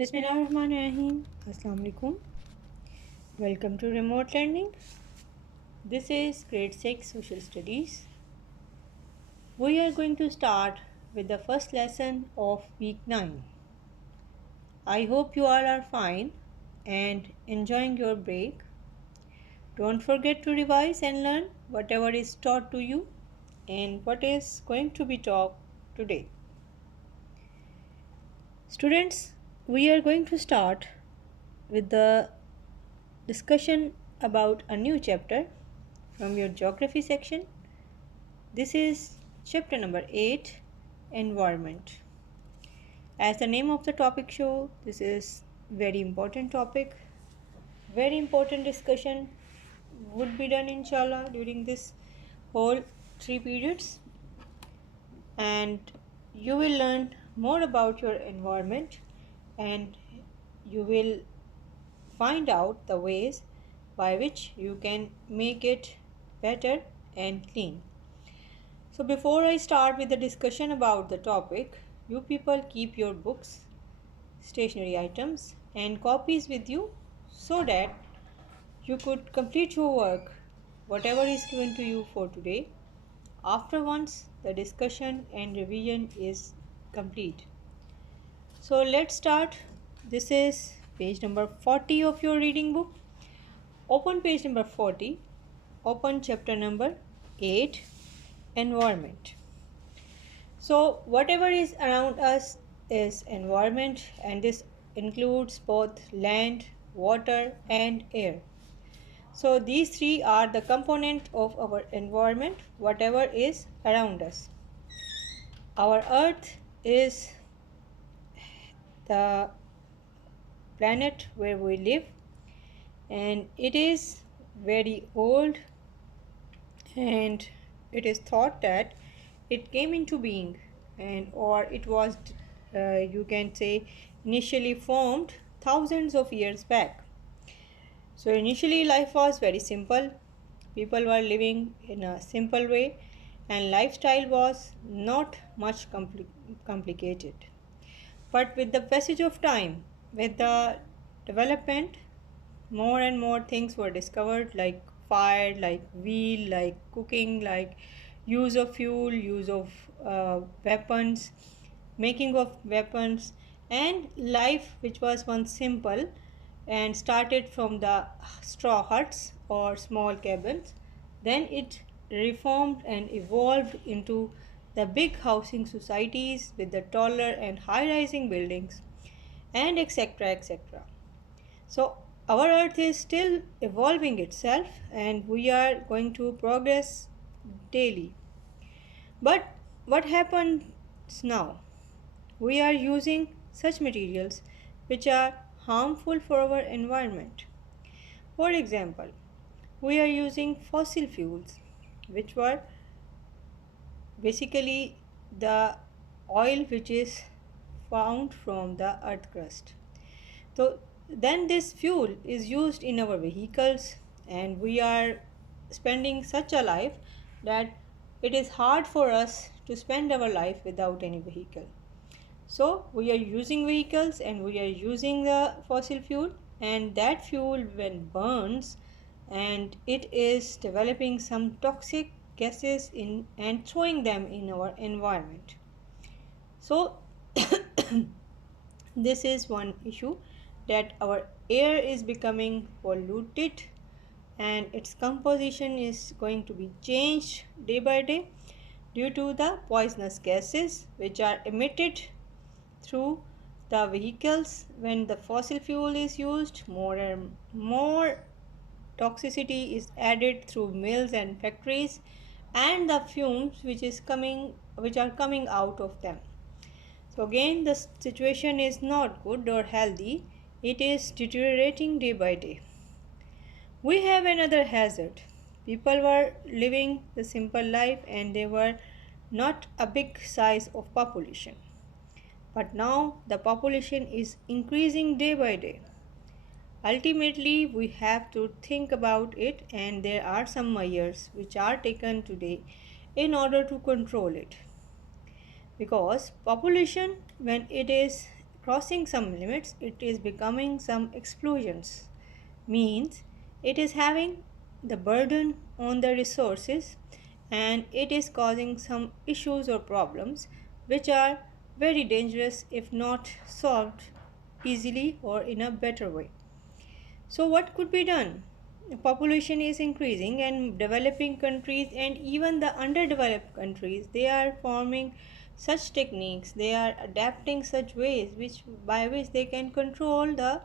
Bismillahirrahmanirrahim. Assalamu alaikum. Welcome to remote learning. This is grade 6 social studies. We are going to start with the first lesson of week 9. I hope you all are fine and enjoying your break. Don't forget to revise and learn whatever is taught to you and what is going to be taught today. Students, we are going to start with the discussion about a new chapter from your geography section. This is chapter number 8, environment. As the name of the topic show, this is very important topic. Very important discussion would be done inshallah during this whole 3 periods, and you will learn more about your environment and you will find out the ways by which you can make it better and clean. So before I start with the discussion about the topic, you people keep your books, stationery items and copies with you so that you could complete your work, whatever is given to you for today, after once the discussion and revision is complete. So let's start. This is page number 40 of your reading book. Open page number 40, open chapter number 8, environment. So whatever is around us is environment, and this includes both land, water and air. So these three are the component of our environment, whatever is around us. Our earth is the planet where we live, and it is very old, and it is thought that it came into being or it was you can say initially formed thousands of years back. So initially life was very simple. People were living in a simple way and lifestyle was not much complicated. But with the passage of time, with the development, more and more things were discovered, like fire, like wheel, like cooking, like use of fuel, use of weapons, making of weapons, and life which was once simple and started from the straw huts or small cabins, then it reformed and evolved into the big housing societies with the taller and high-rising buildings and etc etc. So our earth is still evolving itself and we are going to progress daily. But what happens now? We are using such materials which are harmful for our environment. For example, we are using fossil fuels, which were basically the oil which is found from the earth crust. So then this fuel is used in our vehicles and we are spending such a life that it is hard for us to spend our life without any vehicle. So we are using vehicles and we are using the fossil fuel, and that fuel when burns and it is developing some toxic gases in and throwing them in our environment. So this is one issue, that our air is becoming polluted and its composition is going to be changed day by day due to the poisonous gases which are emitted through the vehicles. When the fossil fuel is used, more and more toxicity is added through mills and factories and the fumes which are coming out of them. So again the situation is not good or healthy, it is deteriorating day by day. We have another hazard. People were living the simple life and they were not a big size of population. But now the population is increasing day by day. Ultimately, we have to think about it, and there are some measures which are taken today in order to control it. Because population, when it is crossing some limits, it is becoming some explosions. Means it is having the burden on the resources and it is causing some issues or problems which are very dangerous if not solved easily or in a better way. So, what could be done? The population is increasing, and developing countries and even the underdeveloped countries they are forming such techniques, they are adapting such ways which by which they can control the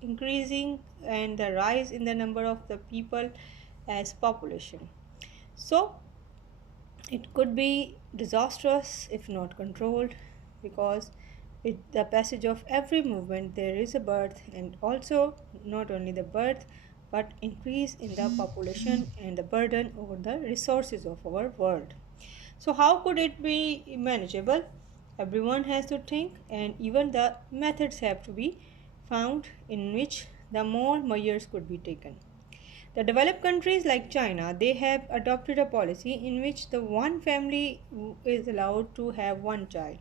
increasing and the rise in the number of the people as population. So, it could be disastrous if not controlled because with the passage of every movement there is a birth and also not only the birth but increase in the population and the burden over the resources of our world. So how could it be manageable? Everyone has to think and even the methods have to be found in which the more measures could be taken. The developed countries like China, they have adopted a policy in which the one family is allowed to have one child.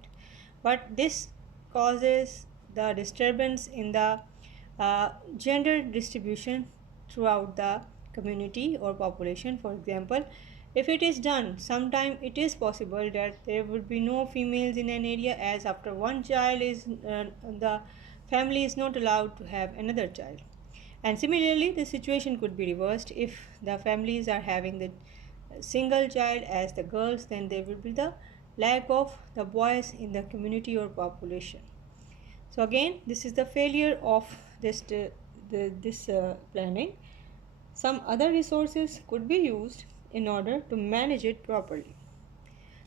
But this causes the disturbance in the gender distribution throughout the community or population. For example, if it is done, sometime it is possible that there would be no females in an area as after one child is the family is not allowed to have another child. And similarly, the situation could be reversed if the families are having the single child as the girls, then there will be the lack of the boys in the community or population. So again, this is the failure of this planning. Some other resources could be used in order to manage it properly.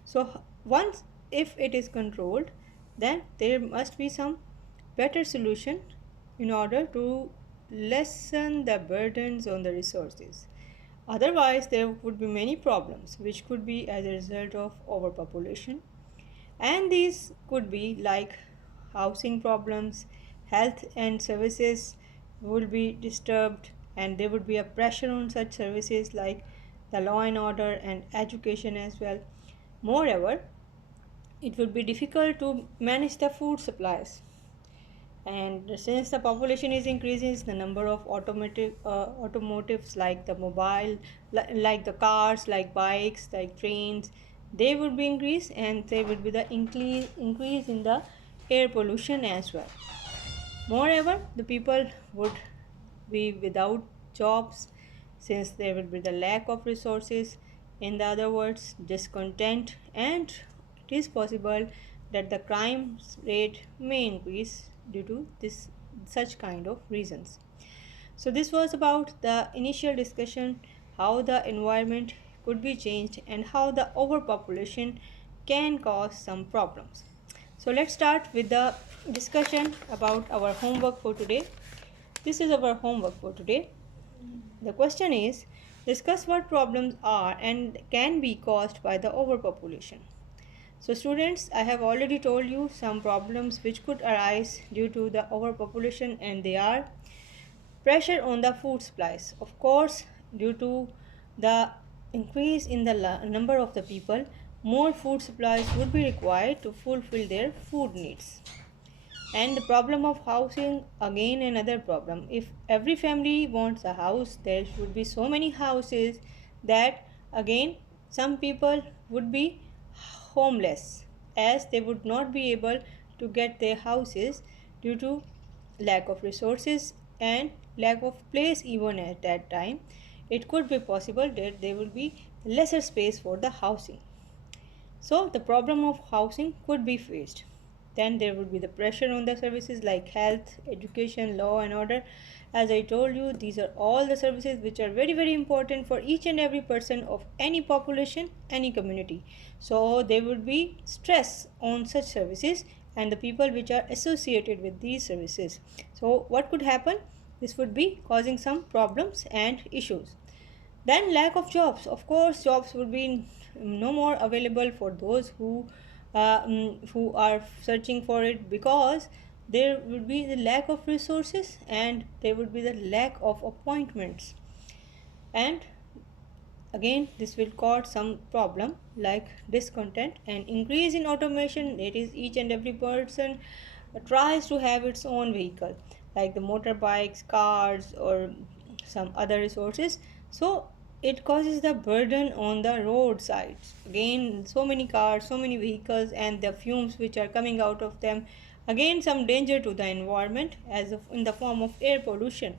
So once if it is controlled, then there must be some better solution in order to lessen the burdens on the resources. Otherwise, there would be many problems which could be as a result of overpopulation, and these could be like housing problems, health and services would be disturbed, and there would be a pressure on such services like the law and order and education as well. Moreover, it would be difficult to manage the food supplies. And since the population is increasing, the number of automotives like the mobile, like the cars, like bikes, like trains, they would be increased, and there would be the increase in the air pollution as well. Moreover, the people would be without jobs since there will be the lack of resources. In the other words, discontent, and it is possible that the crime rate may increase due to this such kind of reasons. So this was about the initial discussion how the environment could be changed and how the overpopulation can cause some problems. So let's start with the discussion about our homework for today. This is our homework for today. The question is discuss what problems are and can be caused by the overpopulation. So students, I have already told you some problems which could arise due to the overpopulation, and they are pressure on the food supplies. Of course, due to the increase in the number of the people, more food supplies would be required to fulfill their food needs. And the problem of housing, again another problem. If every family wants a house, there should be so many houses that again some people would be homeless as they would not be able to get their houses due to lack of resources and lack of place. Even at that time it could be possible that there will be lesser space for the housing. So the problem of housing could be faced. Then there would be the pressure on the services like health, education, law and order. As I told you, these are all the services which are very important for each and every person of any population, any community. So there would be stress on such services and the people which are associated with these services. So what could happen? This would be causing some problems and issues. Then lack of jobs. Of course, jobs would be no more available for those who are searching for it because there would be the lack of resources and there would be the lack of appointments. And again, this will cause some problem like discontent and increase in automation. That is, each and every person tries to have its own vehicle, like the motorbikes, cars, or some other resources. So it causes the burden on the roadsides. Again, so many cars, so many vehicles, and the fumes which are coming out of them. Again, some danger to the environment as of, in the form of air pollution.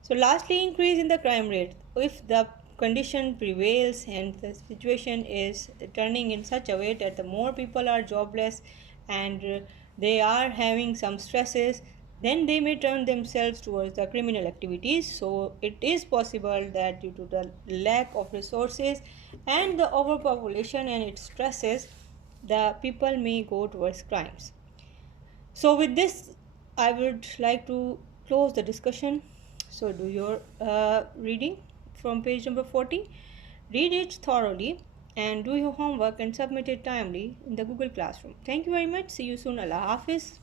So, lastly, increase in the crime rate. If the condition prevails and the situation is turning in such a way that the more people are jobless and they are having some stresses, then they may turn themselves towards the criminal activities. So, it is possible that due to the lack of resources and the overpopulation and its stresses, the people may go towards crimes. So, with this, I would like to close the discussion. So, do your reading from page number 40. Read it thoroughly and do your homework and submit it timely in the Google Classroom. Thank you very much. See you soon. Allah Hafiz.